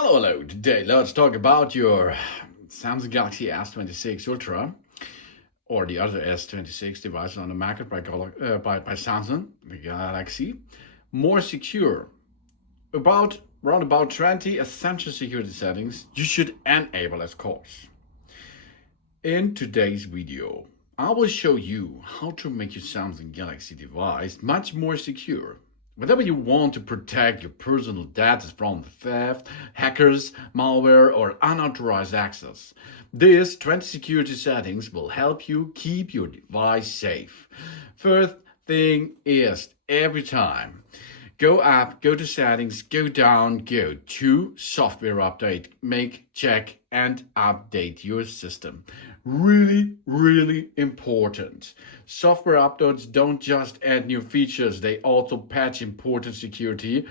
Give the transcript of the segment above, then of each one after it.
Hello. Today, let's talk about your Samsung Galaxy S26 Ultra or the other S26 device on the market by Samsung, the Galaxy. More secure. Around about 20 essential security settings you should enable, of course. In today's video, I will show you how to make your Samsung Galaxy device much more secure. Whenever you want to protect your personal data from theft, hackers, malware, or unauthorized access, these 20 security settings will help you keep your device safe. First thing is, every time, go up, go to settings, go down, go to software update, check and update your system. Really important. Software updates don't just add new features, they also patch important security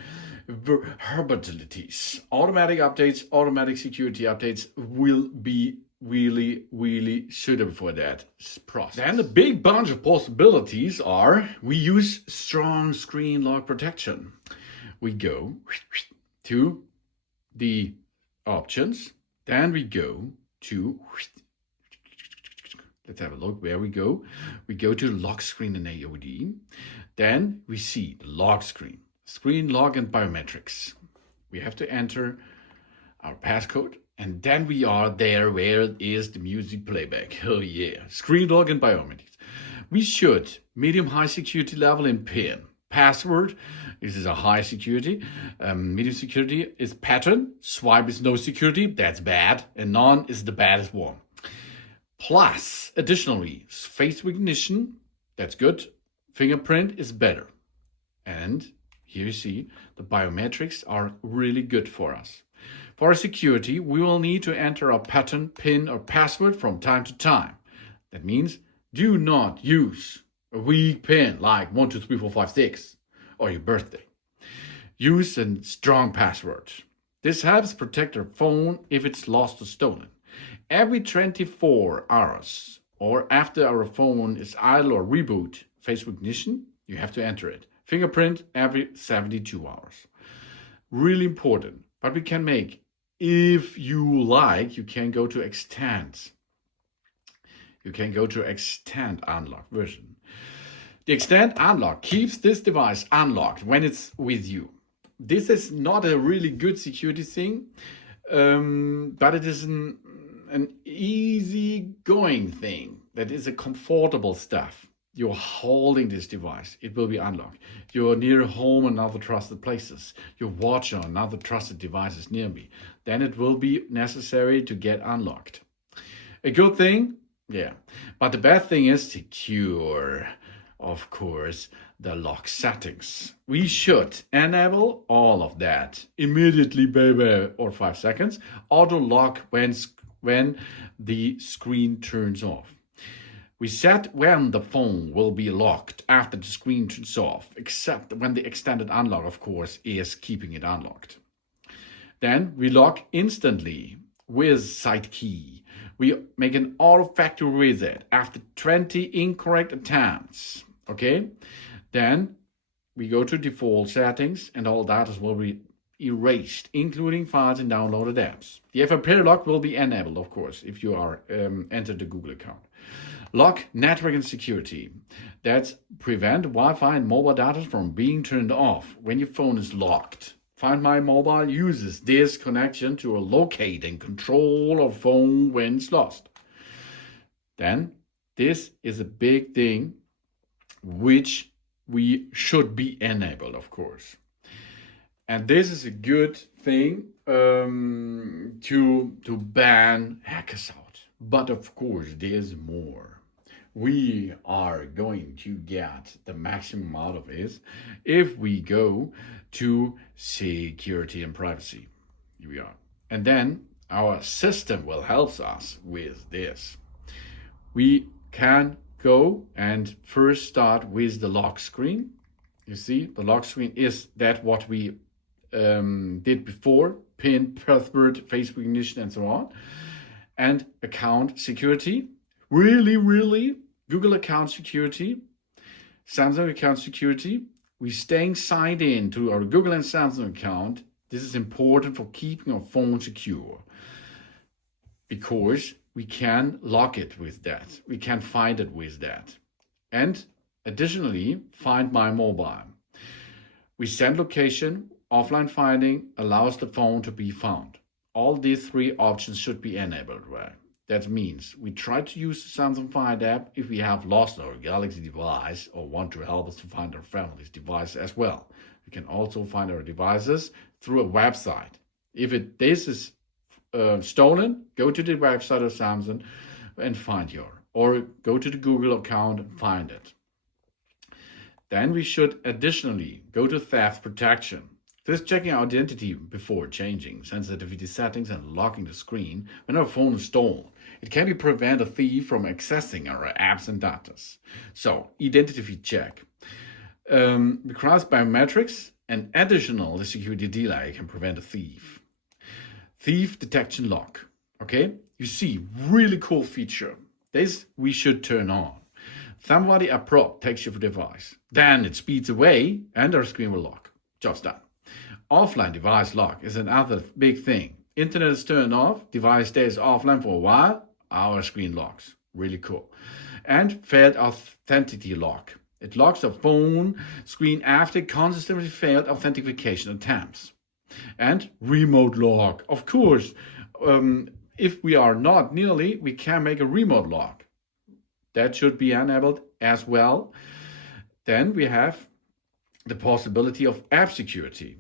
vulnerabilities. Automatic updates, automatic security updates will be really suitable for that process. Then the big bunch of possibilities are we use strong screen lock protection. We go to the options, then we go to, let's have a look where we go. We go to lock screen and AOD. Then we see the lock screen, screen lock and biometrics. We have to enter our passcode. And then we are there where is the music playback. Oh yeah, screen lock and biometrics. We should medium-high security level in PIN. Password, this is a high security. Medium security is pattern. Swipe is no security, that's bad. And none is the baddest one. Plus, additionally, face recognition, that's good. Fingerprint is better. And here you see the biometrics are really good for us. For security, we will need to enter a pattern, PIN, or password from time to time. That means do not use a weak PIN like 123456 or your birthday. Use a strong password. This helps protect your phone if it's lost or stolen. Every 24 hours or after our phone is idle or reboot, face recognition, you have to enter it. Fingerprint every 72 hours. Really important. But we can make, if you like, you can go to extend. You can go to extend unlock version. The extend unlock keeps this device unlocked when it's with you. This is not a really good security thing, but it is an easy going thing. That is a comfortable stuff. You're holding this device, it will be unlocked. You're near home and other trusted places. You're watching on other trusted devices near me. Then it will be necessary to get unlocked. A good thing? Yeah. But the bad thing is secure. Of course, the lock settings. We should enable all of that immediately, baby, or 5 seconds. Auto lock when the screen turns off. We set when the phone will be locked after the screen turns off, except when the extended unlock, of course, is keeping it unlocked. Then we lock instantly with side key. We make an auto factory reset after 20 incorrect attempts. Okay? Then we go to default settings and all data will be erased, including files and downloaded apps. The FFP lock will be enabled, of course, if you are entered the Google account. Lock network and security. That's prevent Wi-Fi and mobile data from being turned off when your phone is locked. Find My Mobile uses this connection to locate and control a phone when it's lost. Then, this is a big thing which we should be enabled, of course. And this is a good thing to ban hackers out. But of course, there's more. We are going to get the maximum out of this if we go to security and privacy. Here we are. And then our system will help us with this. We can go and first start with the lock screen. You see, the lock screen is that what we did before, PIN, password, face recognition, and so on. And account security, really, Google account security, Samsung account security. We staying signed in to our Google and Samsung account This is important for keeping our phone secure because we can lock it with that. We can find it with that. And additionally, Find My Mobile. We send location, offline finding allows the phone to be found. All these three options should be enabled, right? That means we try to use the Samsung Find app if we have lost our Galaxy device or want to help us to find our family's device as well. We can also find our devices through a website. If this is stolen, go to the website of Samsung and find or go to the Google account and find it. Then we should additionally go to theft protection. This is checking our identity before changing sensitivity settings and locking the screen when our phone is stolen. It can prevent a thief from accessing our apps and data. So, identity check. Because biometrics and additional security delay can prevent a thief. Thief detection lock. Okay, you see, really cool feature. This we should turn on. Somebody abrupt takes your device. Then it speeds away and our screen will lock. Job's done. Offline device lock is another big thing. Internet is turned off, device stays offline for a while, our screen locks. Really cool. And failed authenticity lock. It locks the phone screen after consistently failed authentication attempts. And remote lock. Of course, if we are not nearly, we can make a remote lock. That should be enabled as well. Then we have the possibility of app security.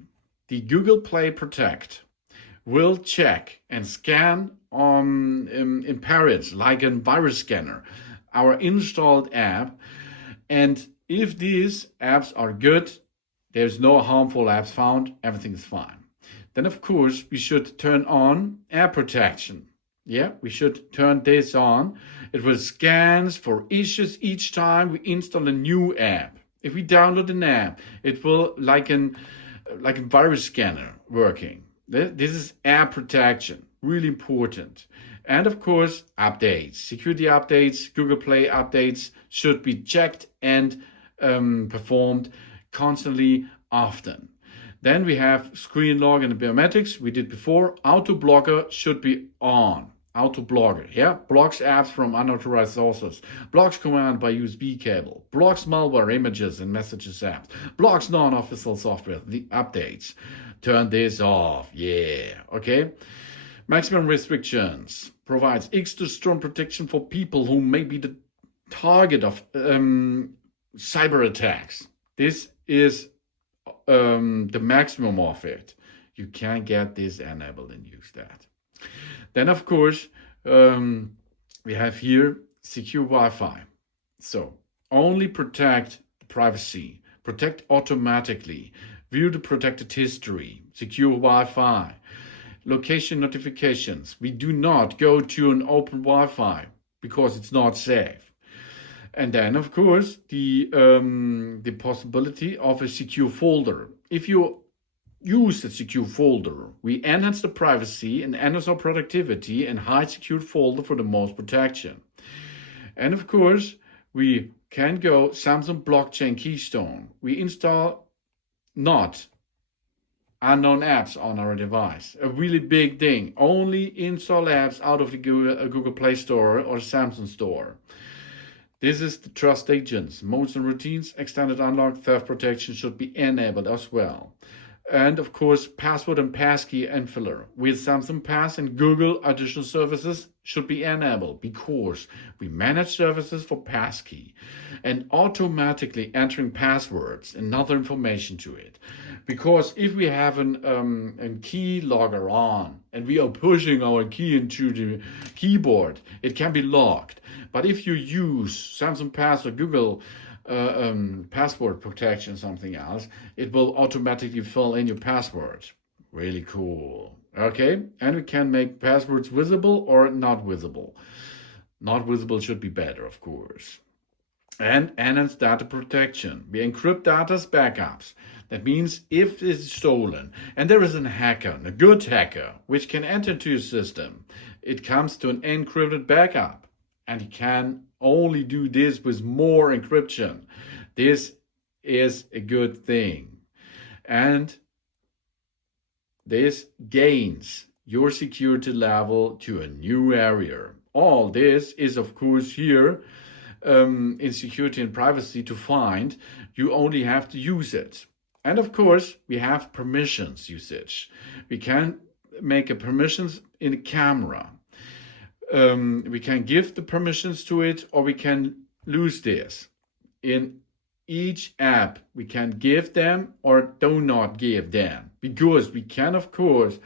The Google Play Protect will check and scan in periods like a virus scanner, our installed app. And if these apps are good, there's no harmful apps found, everything is fine. Then of course we should turn on app protection. Yeah, we should turn this on. It will scan for issues each time we install a new app. If we download an app, it will like a virus scanner working. This is app protection, really important. And of course, updates, security updates, Google Play updates should be checked and performed constantly, often. Then we have screen lock and biometrics. We did before. Auto blocker should be on. Auto blocker, yeah, blocks apps from unauthorized sources, blocks command by USB cable, blocks malware images and messages apps, blocks non-official software, the updates. Turn this off, yeah, okay. Maximum restrictions provides extra strong protection for people who may be the target of cyber attacks. This is the maximum of it. You can get this enabled and use that. Then, of course, we have here secure Wi-Fi. So only protect privacy, protect automatically, view the protected history, secure Wi-Fi, location notifications. We do not go to an open Wi-Fi because it's not safe. And then, of course, the possibility of a secure folder. If you use the secure folder, we enhance the privacy and enhance our productivity and hide secure folder for the most protection. And of course, we can go Samsung Blockchain Keystone. We install not unknown apps on our device. A really big thing. Only install apps out of the Google Play Store or Samsung Store. This is the trust agents. Modes and routines, extended unlock, theft protection should be enabled as well. And of course, password and passkey infiller with Samsung Pass and Google additional services should be enabled because we manage services for passkey and automatically entering passwords and other information to it. Because if we have a key logger on and we are pushing our key into the keyboard, it can be locked. But if you use Samsung Pass or Google password protection, something else, it will automatically fill in your password. Really cool. Okay, and we can make passwords visible or not visible. Not visible should be better, of course. And enhanced data protection. We encrypt data's backups. That means if it's stolen and there is a hacker, a good hacker, which can enter to your system, it comes to an encrypted backup. And he can only do this with more encryption. This is a good thing. And this gains your security level to a new area. All this is, of course, here in security and privacy to find. You only have to use it. And of course, we have permissions usage. We can make a permissions in a camera. We can give the permissions to it, or we can lose this. In each app, we can give them or do not give them, because we can, of course,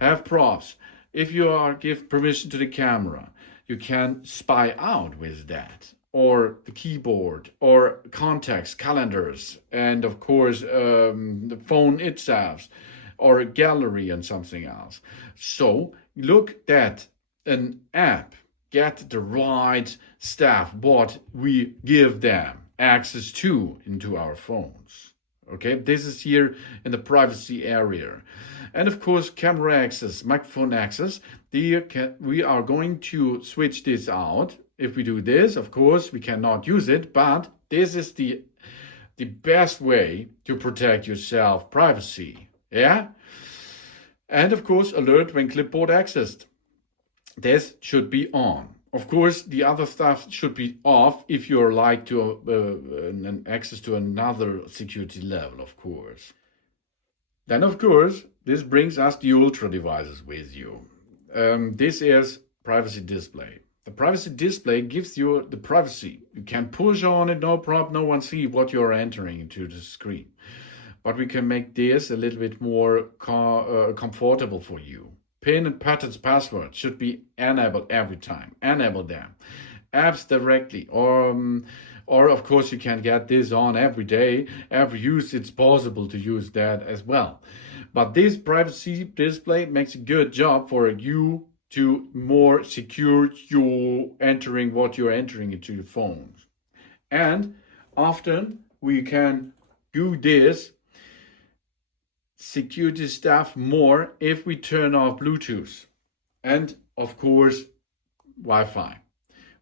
have props. If you give permission to the camera, you can spy out with that, or the keyboard, or contacts, calendars, and of course the phone itself, or a gallery and something else. So look that an app get the right stuff, what we give them access to into our phones. Okay, this is here in the privacy area. And of course, camera access, microphone access, we are going to switch this out. If we do this, of course, we cannot use it, but this is the best way to protect yourself privacy. Yeah? And of course, alert when clipboard accessed. This should be on. Of course, the other stuff should be off if you're like to an access to another security level, of course. Then, of course, this brings us the Ultra devices with you. This is privacy display. The privacy display gives you the privacy. You can push on it, no problem, no one see what you're entering into the screen. But we can make this a little bit more comfortable for you. PIN and patterns password should be enabled every time. Enable them. Apps directly, or of course you can get this on every day, every use. It's possible to use that as well. But this privacy display makes a good job for you to more secure you entering what you're entering into your phones. And often we can do this security stuff more if we turn off Bluetooth and of course Wi-Fi.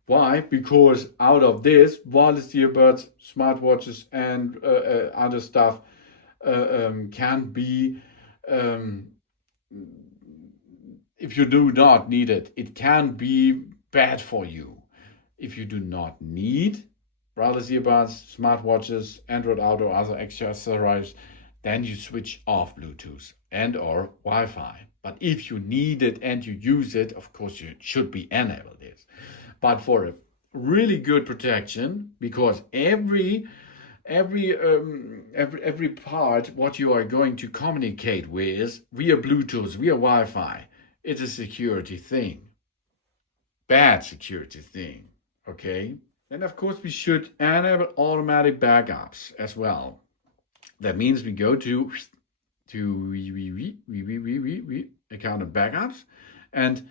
Why? Because out of this, wireless earbuds, smartwatches, and other stuff can be, if you do not need it, it can be bad for you. If you do not need wireless earbuds, smartwatches, Android Auto, other accessories, then you switch off Bluetooth and or Wi-Fi. But if you need it and you use it, of course you should be enabled this. But for a really good protection, because every part what you are going to communicate with via Bluetooth, via Wi-Fi, it's a security thing. Bad security thing. Okay? And of course we should enable automatic backups as well. That means we go to account of backups, and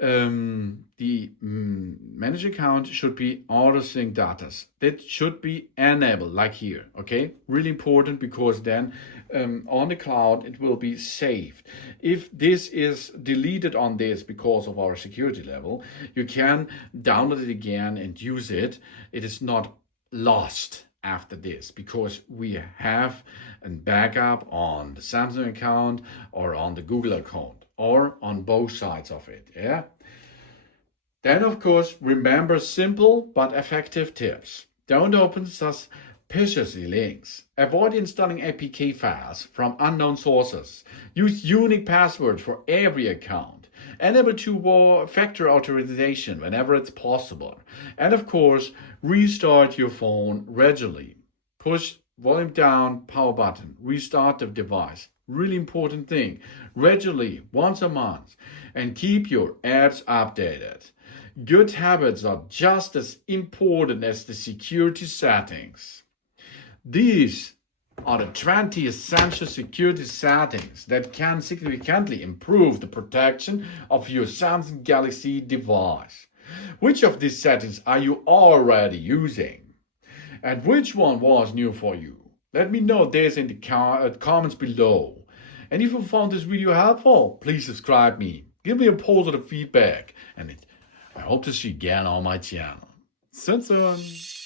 the manage account should be auto sync data. That should be enabled, like here. Okay, really important, because then on the cloud it will be saved. If this is deleted on this because of our security level, you can download it again and use it. It is not lost after this, because we have a backup on the Samsung account or on the Google account, or on both sides of it. Yeah. Then of course, remember simple but effective tips. Don't open suspicious links. Avoid installing APK files from unknown sources. Use unique passwords for every account. Enable two-factor authorization whenever it's possible. And of course, restart your phone regularly. Push volume down, power button, restart the device. Really important thing. Regularly, once a month. And keep your apps updated. Good habits are just as important as the security settings. These are the 20 essential security settings that can significantly improve the protection of your Samsung Galaxy device. Which of these settings are you already using? And which one was new for you? Let me know this in the comments below. And if you found this video helpful, please subscribe me. Give me a positive feedback. And I hope to see you again on my channel. See you soon.